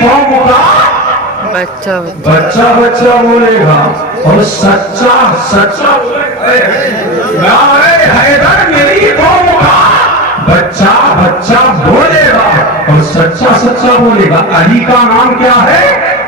قوم کا بچہ بچہ بچہ بولے گا اور سچا سچا بولے گا حیدر میری قوم کا بچہ بچہ بولے گا اور سچا سچا بولے گا علی کا نام کیا ہے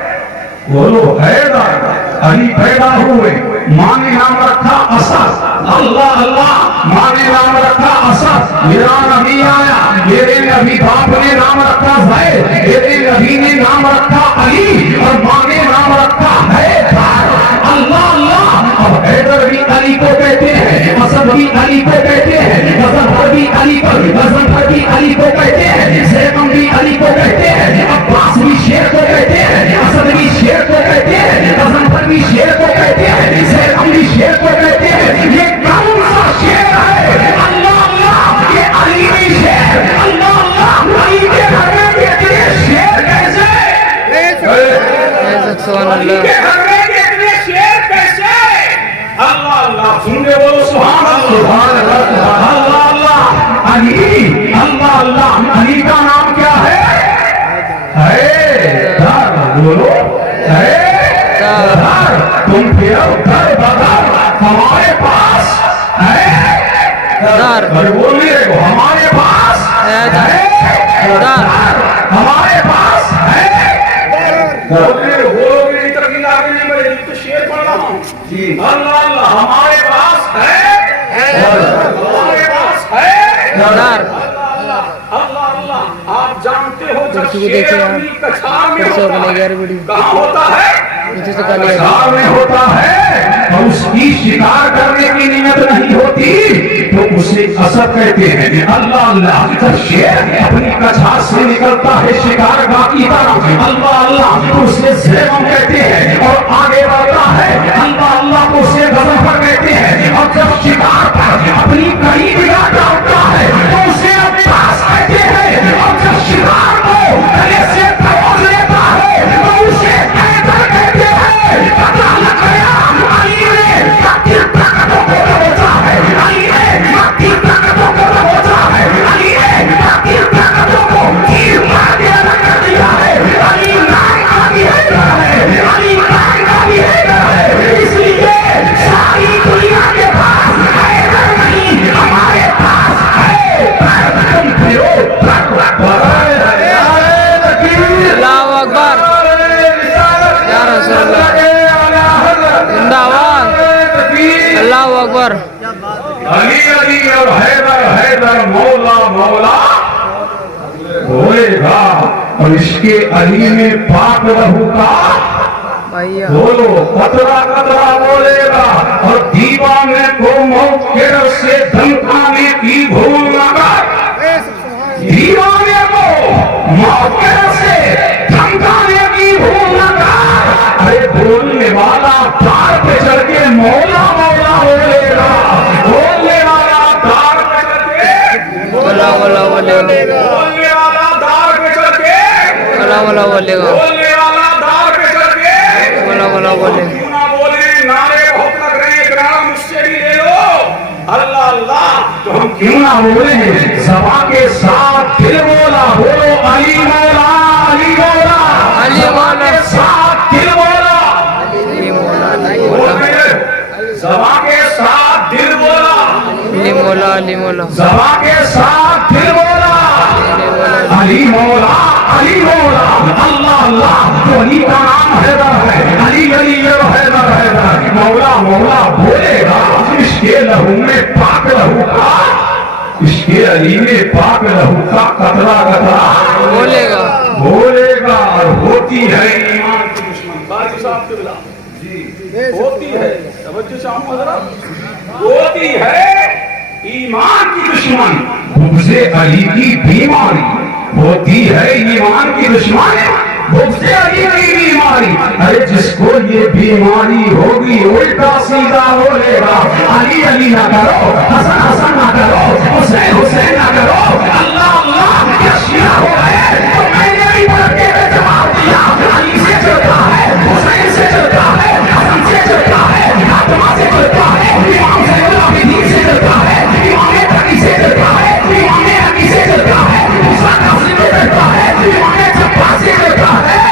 بولو حیدر علی پیدا ہوئے ماں نے نام رکھا اسد اللہ اللہ ماں نے نام رکھا اسد میرا نبی آیا میرے نبی باپ نے نام رکھا زید میرے نبی نے نام رکھا علی اور ماں نے نام رکھا حیدر اللہ اللہ اب حیدر بھی علی کو کہتے ہیں اسد بھی علی کو کہتے ہیں غزنفر بھی علی کو کہتے ہیں زیدم بھی علی کو کہتے ہیں عباس بھی شیر کو کہتے ہیں اسد بھی شیر کو کہتے ہیں غزنفر بھی شیر کو کہتے ہیں زیدم بھی شیر کو کہتے ہیں یہ کون سا شیر ہے اللہ اللہ یہ علی بھی شیر اللہ اللہ علی کے گھر میں اتنے شیر کیسے علی کے گھر میں اتنے شیر کیسے اللہ اللہ سن کے بولو سبحان اللہ اللہ اللہ علی اللہ اللہ علی کا نام کیا ہے حیدر بولو حیدر تم پھر گھر بدر ہمارے پاس حیدر بولیے ہمارے پاس حیدر ہمارے پاس شیر پڑھ رہا ہوں اللہ اللہ ہمارے پاس ہے ہمارے پاس ہے اللہ اللہ آپ جانتے ہو جب شیر اپنی کچھار میں ہوتا ہے کہاں ہوتا ہے کچھار میں ہوتا ہے اور اس کی شکار کرنے کی نیت نہیں ہوتی تو اسے اسد کہتے ہیں اللہ اللہ جب شیر اپنی کچھار سے نکلتا ہے شکار گاہ کی طرف اللہ اللہ تو اسے زیدم کہتے ہیں اور آگے بڑھتا ہے اللہ اللہ تو اسے غزنفر کہتے ہیں اور جب شکار پر اپنی کڑی نگاہ ڈالتا ہے تو اسے عباس کہتے ہیں اور جب شکار کو گلے سے پروز لیتا ہے تو اسے حیدر کہتے ہیں پتہ لگ گیا علی نے مٹی طاقتوں کو دبوچا ہے علی نے مٹی طاقتوں کو دبوچا ہے علی نے مٹی طاقتوں کو تیر مار کے الگ کر دیا ہے علی نائن کا بھی حیدر ہے علی نائن کا بھی حیدر ہے اس لیے ساری دنیا کے پاس حیدر نہیں ہمارے پاس حیدر تم پھرو اللہ اکبر یا رسول اللہ زندہ باد اللہ اکبر علی علی اور حیدر حیدر مولا مولا بولے گا اور اس کے علی میں پاک رہو کا بولو قطرہ قطرہ بولے گا اور دیوانے کو موت کے رس سے دھمکانے کی بھول نہ کر دیوانے کو موت کے رس سے دھمکانے کی بھول نہ کر ارے بولنے والا تار پہ چڑھ کے مولا مولا بولے گا بولنے والا تار پہ چڑھ کے مولا مولا بولے گا بولنے والا تار پہ چڑھ کے مولا مولا بولے گا بولنے والا تار پہ چڑھ کے مولا مولا بولے کیوں نہ بولے نعرے بہت لگ رہے ہیں اقرار مجھ سے بھی لے لو اللہ اللہ تو ہم کیوں نہ بولے زبان کے ساتھ دل بولا بولو علی مولا علی مولا علی زبان مولا کے ساتھ دل بولا علی مولا علی مولا زبان کے ساتھ دل بولا علی مولا علی مولا زبان کے ساتھ دل بولا علی مولا علی مولا اللہ اللہ تو علی کا نام حیدر ہے علی علی اور حیدر حیدر مولا مولا بولے گا اس کے لہو میں پاک لہو کا اس کے علی میں پاک لہو کا قطرہ قطرہ بولے گا اور ہوتی ہے ایمان کی دشمن باری صاحب کے بلا ہوتی ہے توجہ چاہوں حضرت ہوتی ہے ایمان کی دشمن بغض علی کی بیماری ہوتی ہے ایمان کی دشمن بغض علی کی بیماری ارے جس کو یہ بیماری ہوگی الٹا سیدھا بولے گا علی علی نہ کرو حسن حسن نہ کرو حسین حسین نہ کرو اللہ اللہ کیا شیعہ ہو گئے تو میں نے بھی پڑھ کے جواب دیا علی سے چلتا ہے حسین سے چلتا ہے حسن سے چلتا ہے فاطمہ سے چلتا ہے امام زین العابدین سے چلتا ہے امام علی سے چلتا ہے امام علی سے چلتا ہے موسیٰ کاظم سے چلتا ہے امام جعفر سے چلتا ہے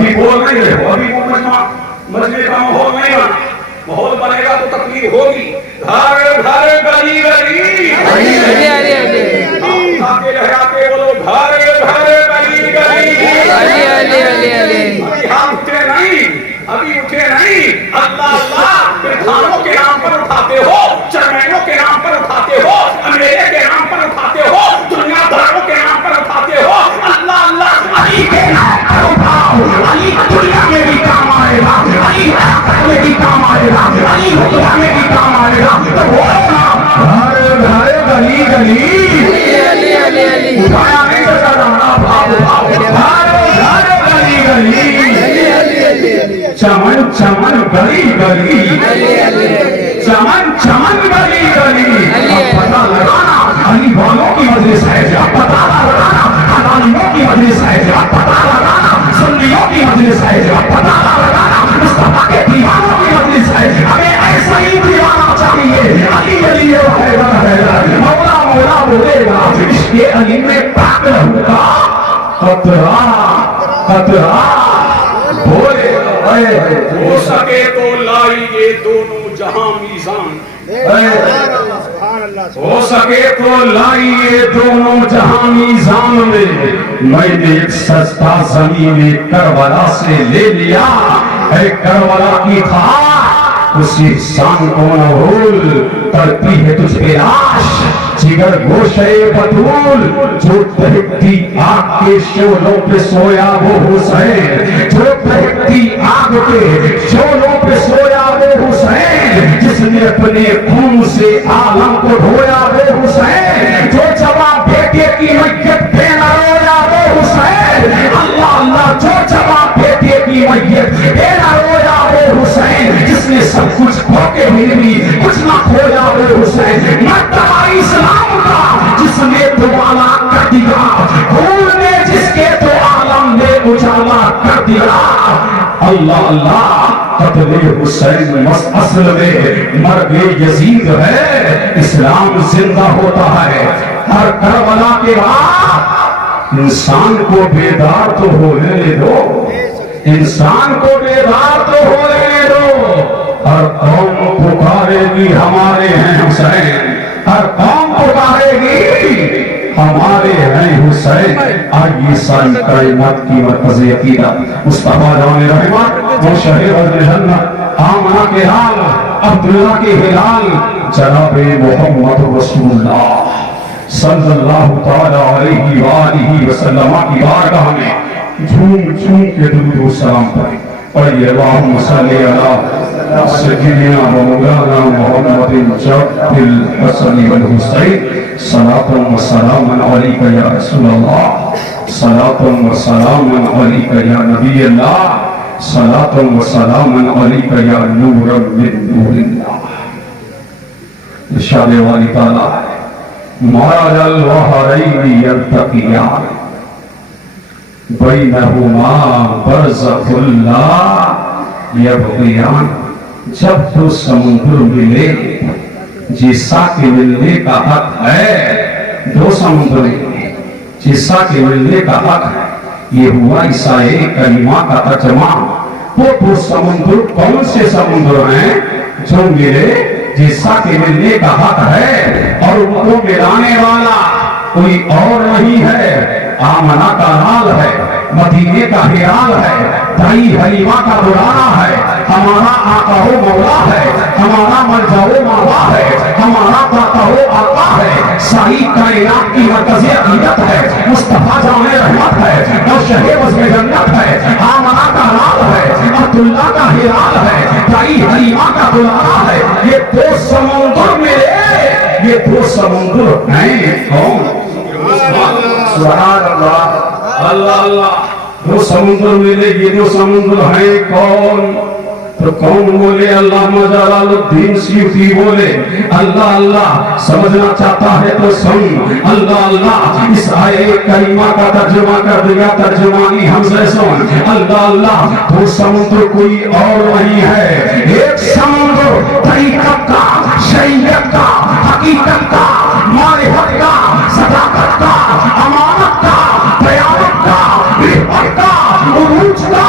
ابھی بول نہیں رہے ہو, ابھی وہ مجمع کا ماحول نہیں بنا. ماحول بنے گا تو تکلیف ہوگی. گھر گھر گلی گلی آگے لہراتے بولو گھر گھر گلی گلی. ابھی ہم اٹھے نہیں, ابھی اٹھے نہیں. اللہ اللہ پردھانوں کے نام پر اٹھاتے ہو, چیئرمینوں کے نام پر اٹھاتے ہو, امیرے کے نام پر اٹھاتے ہو, دنیا داروں کے نام پر اٹھاتے ہو. اللہ اللہ علی کے نام پر اٹھاؤ. علی دنیا میں بھی کام آئے گا, علی آخرت میں بھی کام آئے گا, علی دنیا میں بھی کام آئے گا. تو بولو نا گھر گھر گلی گلی. اٹھایا نہیں تو ڈرانا بھاؤ. گھر گھر گلی گلی, چمن چمن گلی گلی, چمن چمن گلی گلی. اب پتہ لگانا علی والوں کی مجلس ہے جا, پتہ لگانا حلالیوں کی مجلس ہے جا, پتہ لگانا سنیوں کی مجلس ہے جا, پتہ لگانا مصطفیٰ کے دیوانوں کی مجلس ہے. ہمیں ایسا ہی دیوانہ چاہیے. علی علی ہے مولا مولا بولے گا. عشق علی میں پاک رہوں گا قطرہ قطرہ بولے گا. ہو سکے تو لائیے دونوں جہاں میزان, ہو سکے تو لائیے دونوں جہاں میزان میں. میں نے ایک سستا زمین کربلا سے لے لیا ہے, کربلا کی خاک اسی شان کو نہ بھول. کرتی ہے تجھ پہ لاش جگر گوشے بطول, جو دہکتی آگ کے شعلوں پہ سویا وہ حسین, جو دہکتی آگ کے شعلوں پہ سویا وہ حسین, جس نے اپنے خون سے عالم کو دھویا وہ حسین, جو جوان بیٹے کی میت پہ نہ رویا وہ حسین. اللہ اللہ جو جوان بیٹے کی میت پہ نہ رویا وہ حسین, جس نے سب کچھ کھو کے بھی کچھ نہ کھویا وہ حسین. مرتبہ اسلام کا جس نے دوبالا کر دیا, خون نے جس کے تو عالم نے اجالا کر دیا. اللہ اللہ قتل حسین اصل میں مرگ یزید ہے, اسلام زندہ ہوتا ہے. ہر کربلا کے بعد انسان کو بیدار تو ہونے دو, انسان کو بیدار تو ہونے دو. ہر قوم پکارے گی ہمارے ہیں حسین, ہر قوم پکارے گی ہمارے ہیں حسین. آئیے ساری کائنات کی مرکزی عقیدہ مصطفیٰ جان رحمت وہ شہر جنت آمنہ کے حال عبداللہ کے ہلال جناب محمد رسول اللہ صلی اللہ تعالی علیہ وآلہ وسلم کی بارگاہ میں جھوم جھوم کے درود و سلام پڑھیں. پڑھیے اللہم صلی علی سیدنا و مولانا محمد جعفر الحسن والحسین صلاۃ و سلام علیک یا رسول اللہ, صلاۃ و سلام علیک یا نبی اللہ, صلاۃ و سلام علیک یا نور من نور اللہ. ارشاد والی تعالی مرج البحرین یلتقیان بینہما برزخ لا یبغیان. جب تو سمندر ملے جیسا کہ ملنے کا حق ہے, دو سمندر ملے جیسا کہ ملنے کا حق ہے, یہ ہوا عیسائی کلمہ کا ترجمہ. وہ دو سمندر کون سے سمندر ہیں جو ملے جیسا کہ ملنے کا حق ہے, اور ان کو ملانے والا کوئی اور نہیں ہے. آمنہ کا حال ہے, مدینے کا ہلال ہے, دائی حلیمہ کا بلانا ہے. ہمارا آقا و مولا ہے, ہمارا مرجع و ماوا ہے, ہمارا داتا و آقا ہے. ساری کائنات کی مرکزی عقیدت ہے, مصطفیٰ جان رحمت ہے, اور شہ بزم جنت ہے. آمنہ کا حال ہے, عبداللہ کا ہلال ہے, دائی حلیمہ کا بلانا ہے. یہ دو سمندر ملے, یہ دو سمندر ہیں کون؟ سبحان اللہ اللہ اللہ. دو سمندر ملے, یہ دو سمندر ہیں کون؟ تو کون بولے؟ علامہ جلال الدین سیوطی بولے. اللہ اللہ سمجھنا چاہتا ہے تو سن. اللہ اللہ اس آیے کریمہ کا ترجمہ کر دیا, ترجمانی ہم سے سن. اللہ اللہ تو سمندر کوئی اور نہیں ہے, ایک سمندر طریقت کا, شریعت کا, حقیقت کا, معرفت کا, صداقت کا, امانت کا, قیامت کا, رفعت کا, عروج کا,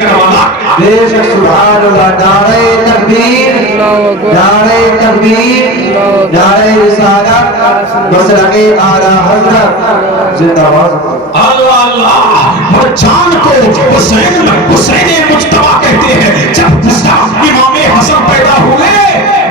کروالا بے شک سبحان اللہ نعرہ تکبیر نعرہ تکبیر نعرہ رسالت مسلک اعلی حضرت زندہ باد اللہ اللہ اور جان کو حسین مجتبی کہتے ہیں جب امام حسن پیدا ہوئے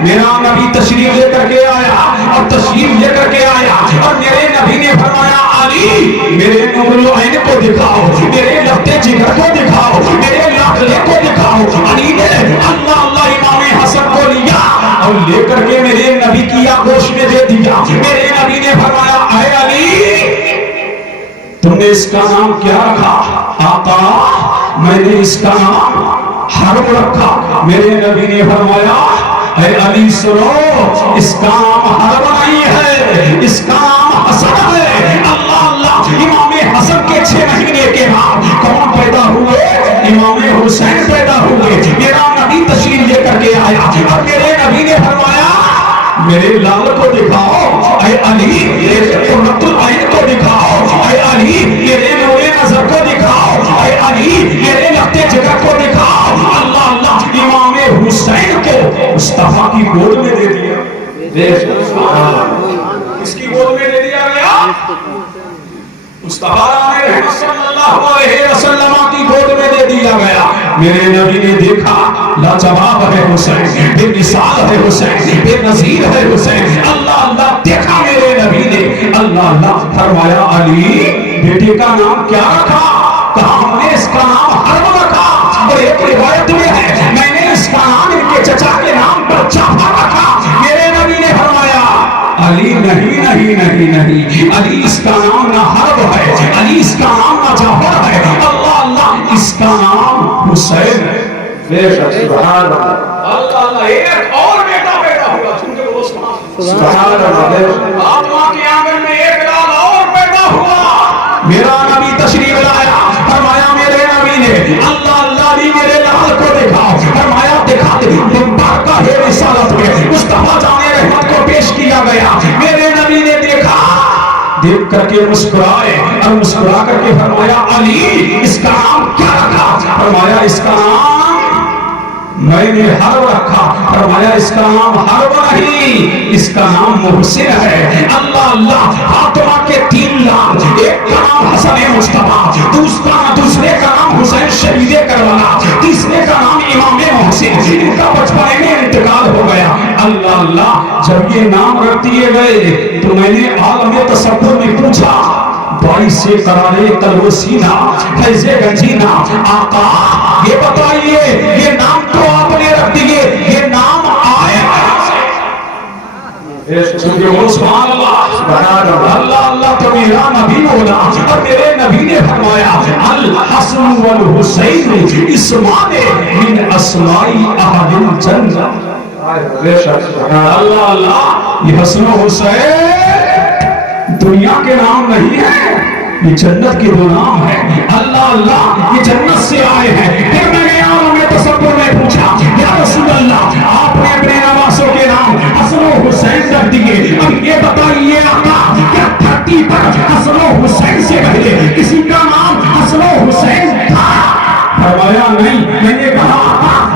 میرا نبی تشریف لے کر کے آیا اور تشریف لے کر کے آیا اور میرے نبی نے فرمایا علی میرے نور العین کو دکھاؤ میرے لفتے جگر کو دکھاؤ میرے لاکلے کو دکھاؤ علی نے اللہ اللہ امام حسن کو لیا اور لے کر کے میرے نبی کی آغوش میں دے دیا میرے نبی نے فرمایا اے علی تم نے اس کا نام کیا رکھا آقا میں نے اس کا نام حرب رکھا میرے نبی نے فرمایا اے علی سنو اس کا نام حرب نہیں ہے اس کا نام حسن ہے اللہ اللہ امام حسن کے 6 مہینے کے بعد کون پیدا ہوئے امام حسین پیدا ہوئے میرا نبی تشریف لے کر کے آیا اور میرے نبی نے فرمایا میرے لال کو دکھاؤ اے علی میرے قرۃ العین کو دکھاؤ اے علی میرے نور نظر کو دکھاؤ اے علی میرے لفتے جگر کو دکھاؤ اللہ اللہ امام حسین کو مصطفیٰ کی گود میں دے دیا کس کی گود میں دے دیا گیا مصطفیٰ رحمت صلی اللہ علیہ وسلم کی گود میں دے دیا گیا میرے نبی نے دیکھا لاجواب ہے حسین بے مثال ہے حسین بے نظیر ہے حسین اللہ اللہ دیکھا میرے نبی نے اللہ اللہ فرمایا علی بیٹے کا نام کیا رکھا کہا ہم نے اس کا نام حرب رکھا اور ایک روایت میں ہے میں نے اس کا نام ان کے چچا کے نام پر جعفر رکھا میرے نبی نے فرمایا علی نہیں نہیں نہیں نہیں علی اس کا نام نہ حرب ہے علی اس کا نام نہ جعفر ہے اللہ اللہ اس کا نام حسین ہے بے شک سبحان اللہ اللہ اللہ ایک اور بیٹا پیدا ہوا سبحان اللہ آتما کے آنگن میں ایک لال اور پیدا ہوا میرا نبی تشریف لایا فرمایا میرے نبی نے اللہ اللہ علی میرے لال کو دکھاؤ فرمایا دکھا دے مبارکہ ہے رسالت میں مصطفیٰ جان رحمت کو پیش کیا گیا میرے نبی نے دیکھا دیکھ کر کے مسکرائے اور مسکرا کر کے فرمایا علی اس کا نام کیا رکھا فرمایا اس کا نام میں نے حرب رکھا فرمایا اس کا نام حرب نہیں اس کا نام محسن ہے اللہ اللہ فاطمہ کے 3 لال ایک کا نام حسن مصطفیٰ دوسرے کا نام حسین شہید کربلا تیسرے کا نام امام محسن ان کا بچپنے میں انتقال ہو گیا اللہ اللہ جب یہ نام رکھ دیے گئے تو میں نے عالم تصور میں پوچھا 22 سے قرارے قلب و سینہ فیض گنجینہ آقا یہ بتائیے یہ نام تو آپ نے رکھ دیے یہ نام آئے سبحان اللہ اللہ اللہ تو میرا نبی بولا اور میرے نبی نے فرمایا الحسن والحسین اسمان من اسماء اہل الجنہ اللہ اللہ یہ حسن و حسین دنیا کے نام نہیں ہے یہ جنت کے 2 نام ہے اللہ اللہ یہ جنت سے آئے ہیں پھر میں نے عالم تصور میں پوچھا یا رسول اللہ آپ نے اپنے نواسوں کے نام حسن و حسین رکھ دیے اب یہ بتائیے آقا کیا دھرتی پر حسن و حسین سے پہلے کسی کا نام حسن و حسین تھا فرمایا نہیں میں نے کہا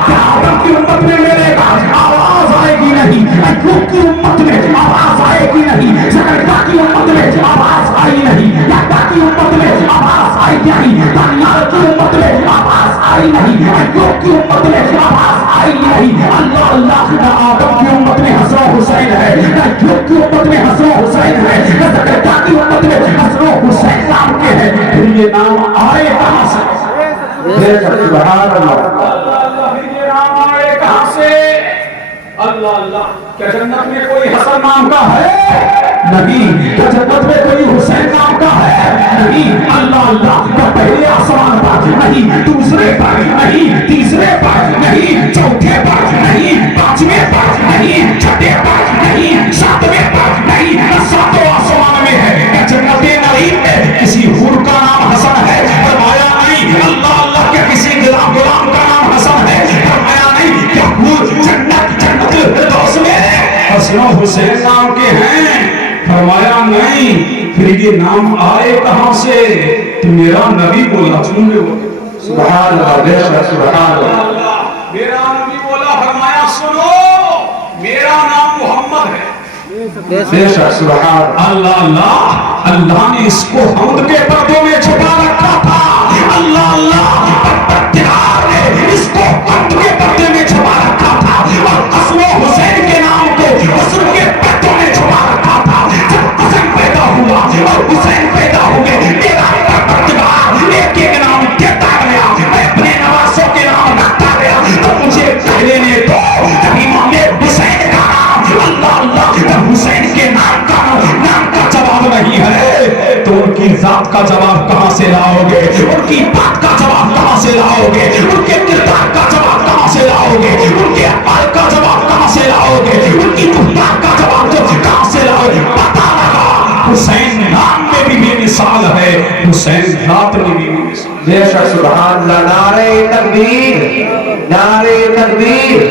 کیا آدم کی امت میں میرے پاس آواز آئے گی نہیں ایوب کی امت میں آواز آئے گی نہیں زکریا کی امت میں آواز آئی نہیں یحییٰ کی امت میں آواز آئی نہیں دانیال کی امت میں آواز آئی نہیں ایوب کی امت میں آواز آئی نہیں اللہ اللہ نہ آدم کی امت میں حسن و حسین ہے نہ ایوب کی امت میں حسن و حسین ہے نہ زکریا کی امت میں حسن و حسین نام کے ہیں پھر یہ نام آئے کہاں سے سبحان اللہ یہ نام آئے کہاں سے اللہ اللہ کیا جنت میں کوئی حسن نام کا ہے نہیں کیا جنت میں کوئی حسین نام کا ہے نہیں اللہ اللہ کیا پہلے آسمان پر نہیں دوسرے پر نہیں تیسرے پر نہیں چوتھے پر نہیں پانچویں پر نہیں چھٹے پر نہیں ساتویں پر نہیں ساتوں آسمان میں ہے کیا جنت نعیم میں کسی حور کا نام حسن ہے فرمایا نہیں اللہ اللہ کیا کسی غلام کا نام حسن ہے فرمایا نہیں کیا حور جنت فردوس میں حسن و حسین نام کے ہیں فرمایا نہیں پھر یہ نام آئے کہاں سے تو میرا نبی بولا سن لے سبحان اللہ بے شک سبحان اللہ اللہ میرا نبی بولا فرمایا سنو میرا نام محمد ہے بے شک سبحان اللہ اللہ اللہ نے اس کو حمد کے پردوں میں چھپا رکھا تھا اللہ اللہ پروردگار نے اس کو حمد کے پردے میں چھپا رکھا تھا اور حسن و حسین کے نام کو حسن کے پردوں میں چھپا رکھا تھا جب حسن پیدا ہوا اور حسین پیدا ہوئے میرا پروردگار ایک ایک نام دیتا گیا میں اپنے نواسوں کے نام رکھتا گیا تو مجھے پہلے نے تو امام حسین کا نام اللہ اللہ حسین کے نام کا جواب نہیں ہے تو ان کی ذات کا جواب کہاں سے لاؤ گے ان کی بات کا جواب کہاں سے لاؤ گے ان کے کردار کا جواب کہاں سے لاؤ گے ان کے اعمال کا جواب کہاں سے لاؤ گے ان کی گفتار کا جواب کہاں سے لاؤ گے پتہ لگا حسین نام میں بھی بے مثال ہے حسین ذات میں بھی بے مثال بے شک سبحان اللہ نعرہ تکبیر نعرہ تکبیر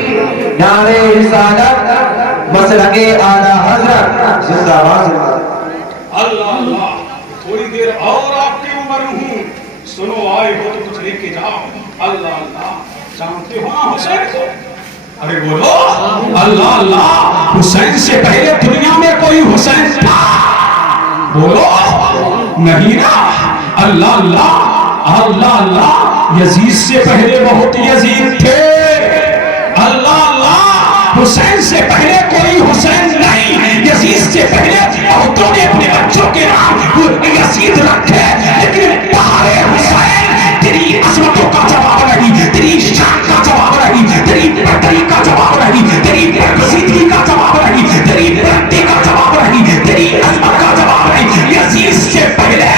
نعرہ رسالت مسلک اعلی حضرت زندہ باد اللہ اللہ تھوڑی دیر اور آپ کی عمر ہوں سنو آئے ہو تو کچھ لے کے جاؤ اللہ اللہ جانتے ہو نا حسین کو ارے بولو اللہ اللہ حسین سے پہلے دنیا میں کوئی حسین تھا بولو نہیں نا اللہ اللہ اللہ اللہ یزید سے پہلے بہت یزید تھے اللہ اللہ حسین سے پہلے کوئی حسین نہیں یزید سے پہلے عورتوں نے اپنے بچوں کے نام یزید رکھے لیکن بہارے حسین تیری عظمتوں کا جواب نہیں تیری شان کا جواب نہیں تیری برتری کا جواب نہیں تیری برگزیدگی کا جواب نہیں تیری برتی کا جواب نہیں تیری عظمت کا جواب نہیں یزید سے پہلے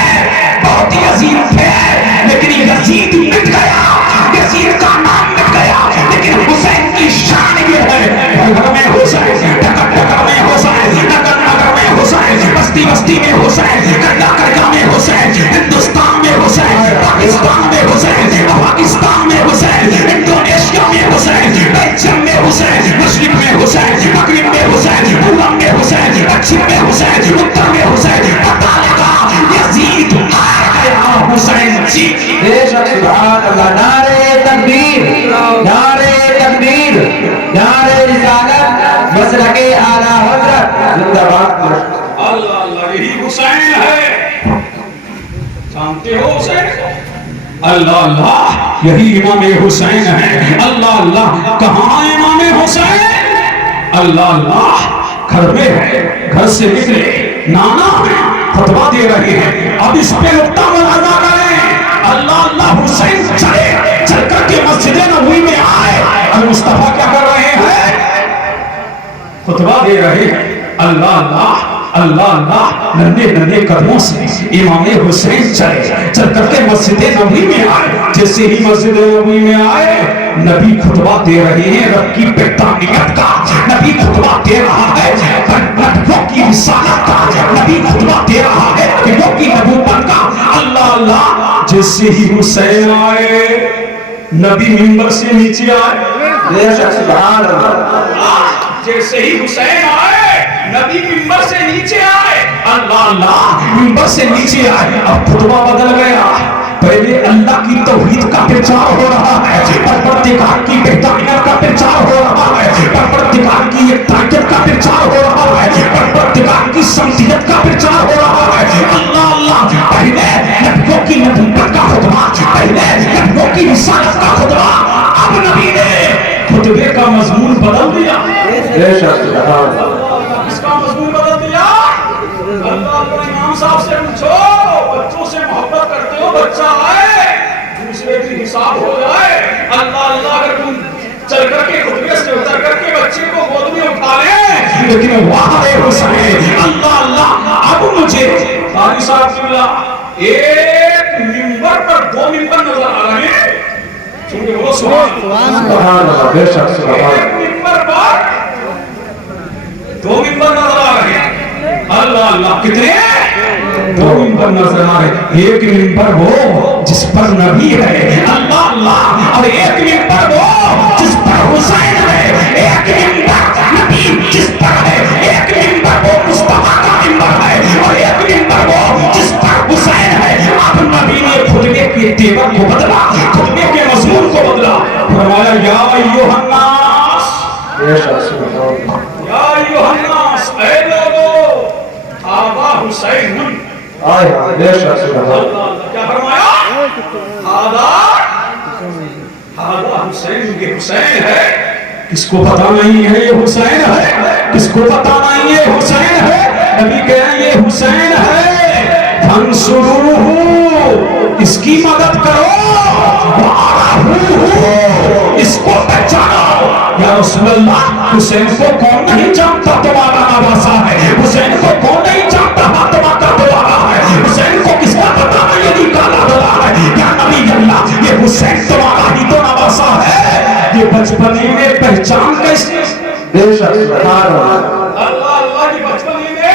بہت یزید تھے لیکن یزید مٹ گیا یزید کا نام مٹ گیا لیکن حسین کی شان یہ ہے گھر میں حسین ڈگر ڈگر میں حسین نگر نگر میں حسین بستی بستی میں حسین کریا کریا میں حسین ہندوستان میں حسین پاکستان میں حسین افغانستان میں حسین انڈونیشیا میں حسین بیلجیم میں حسین مشرق میں حسین مغرب میں حسین پورب میں حسین پچھم میں حسین اتر میں حسین پتہ لگا یزید آ گیا حسین جی بے شک سبحان اللہ نعرہ تکبیر نعرہ تکبیر نعرہ رسالت مسلک اعلی حضرت زندہ باد اللہ اللہ یہی حسین ہے جانتے ہو حسین اللہ اللہ یہی امام حسین ہے اللہ اللہ کہاں امام حسین اللہ اللہ گھر میں ہے گھر سے نکلے نانا فتویٰ دے رہے ہیں اب اس پہ نقطہ ملاحظہ کریں اللہ اللہ حسین چل کر کے مسجد نبوی میں آئے المصطفیٰ کیا کر رہے ہیں فتویٰ دے رہے ہیں اللہ اللہ اللہ اللہ ننھے ننھے قدموں سے امام حسین چل کر کے مسجد نبوی میں آئے جیسے ہی مسجد نبوی میں آئے نبی خطبہ دے رہے ہیں رب کی وحدانیت کا نبی خطبہ دے رہا ہے نبیوں کی رسالت کا نبی خطبہ دے رہا ہے نبیوں کی نبوت کا اللہ اللہ جیسے ہی حسین آئے نبی منبر سے نیچے آئے بے شک سبحان اللہ جیسے ہی حسین آئے نبی منبر سے نیچے آئے اللہ اللہ منبر سے نیچے آئے اب خطبہ بدل گیا پہلے اللہ کی توحید کا پرچار ہو رہا ہے پروردگار کی وحدانیت کا پرچار ہو رہا ہے پروردگار کی یکتائیت کا پرچار ہو رہا ہے پروردگار کی سمجھیت کا پرچار ہو رہا ہے اللہ اللہ پہلے نبیوں کی نبوت کا خطبہ پہلے نبیوں کی رسالت کا خطبہ اب نبی نے خطبے کا مضمون بدل دیا بے شک سبحان اللہ اس کا مضمون بدل دیا اللہ اپنے امام صاحب سے پوچھو بچوں سے محبت کرتے ہو بچہ آئے دوسرے کی حساب ہو جائے اللہ اللہ اگر تم چل کر کے خطبے سے اتر کر کے بچے کو گود میں اٹھا لیں لیکن وہاں حسین اللہ اللہ اب مجھے قاری صاحب کی اللہ ایک منبر پر دو منبر نظر آ رہے ہیں چونکہ وہ سبحان اللہ بے شک سبحان ایک منبر پر دو منبر نظر آ رہے ہیں اللہ اللہ کتنے دو منبر نظر آ رہے ہیں ایک منبر وہ جس پر نبی ہے اللہ اللہ اور ایک منبر وہ جس پر حسین ہے ایک منبر نبی جس پر ہے ایک منبر وہ مصطفیٰ کا منبر ہے اور ایک منبر وہ جس پر حسین ہے اب نبی نے خطبے کے تیور کو بدلا حسین آئے آئے بے شک سبحان اللہ کیا فرمایا ہادہ حسین یہ حسین ہے کس کو پتا نہیں ہے یہ حسین ہے کس کو پتا نہیں یہ حسین ہے نبی کہیں یہ حسین ہے فانصروہ اس کی مدد کرو اس کو پہچانو یا رسول اللہ حسین کو کون نہیں جانتا تمہارا نواسا ہے حسین کو کون نہیں جانتا فاطمہ کا دوارا ہے حسین کو کس کا پتا نہیں علی کا لاڈلا ہے یا نبی اللہ یہ حسین تمہارا ہی تو نواسا ہے یہ بچپنے میں پہچان کیسے بے شک سبحان اللہ اللہ اللہ کی بچپنے میں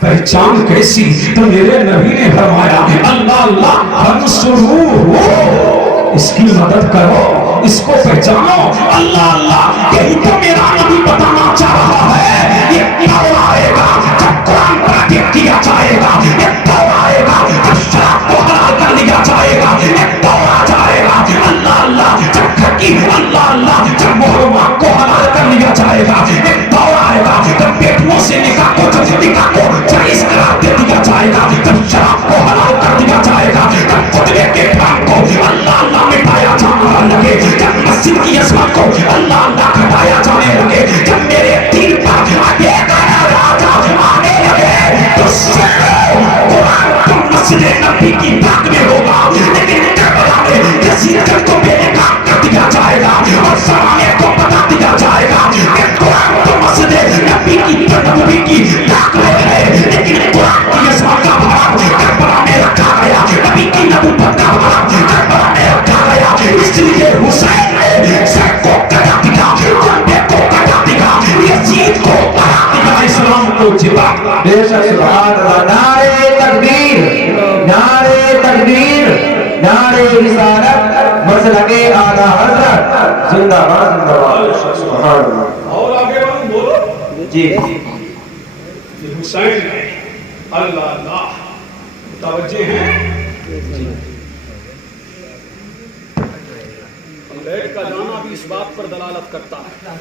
پہچان کیسی تو میرے نبی نے فرمایا اللہ اللہ فانصروہ اس کی مدد کرو اس کو پہچانو اللہ اللہ یہی تو میرا نبی بتانا چاہ رہا ہے یہ دور آئے گا جب قرآن پر کیا جائے گا یہ دور آئے گا جب شراب کو حلال کر لیا جائے گا یہ دور آ جائے گا اللہ اللہ جب گھٹی اللہ اللہ جب محرمات کو حلال کر لیا جائے گا یہ دور آئے گا جب بیٹوں سے نکاح کو نکاح کو جائز قرار دے دیا جائے گا جب شراب کو حلال کر دیا جائے گا جب خطبے کے ٹھان کو اللہ اللہ مٹایا جانے لگے جب مسجد کی عظمت کو اللہ اللہ گھٹایا جانے لگے جب میرے دل پر آگے گیا راجہ آنے لگے تو سنو قرآن تو مسجد نبی کی بات میں ہوگا لیکن کربلا میں یزید کو بے نقاب کر دیا جائے گا اور زمانے کو بتا دیا جائے گا کہ قرآن تو مسجد نبی کی نبی کی بات میں ہے لیکن قرآن کی عظمت کا بھرام کربلا میں رکھا گیا نبی کی نبوت کا بھرام کربلا میں رکھا گیا اس لیے حسین نے سر کو کٹا دیا جنبے کو کٹا دیا یزید کو بڑھا دیا اسلام کو جتا بے شک سبحان اللہ نعرہ تکبیر نعرہ تکبیر نعرہ رسالت مسلک اعلی حضرت زندہ باد سبحان اللہ اور آگے بڑھوں بولو جی یہ حسین ہے اللہ اللہ توجہ ہیں بیٹ کا جانا بھی اس بات پر دلالت کرتا ہے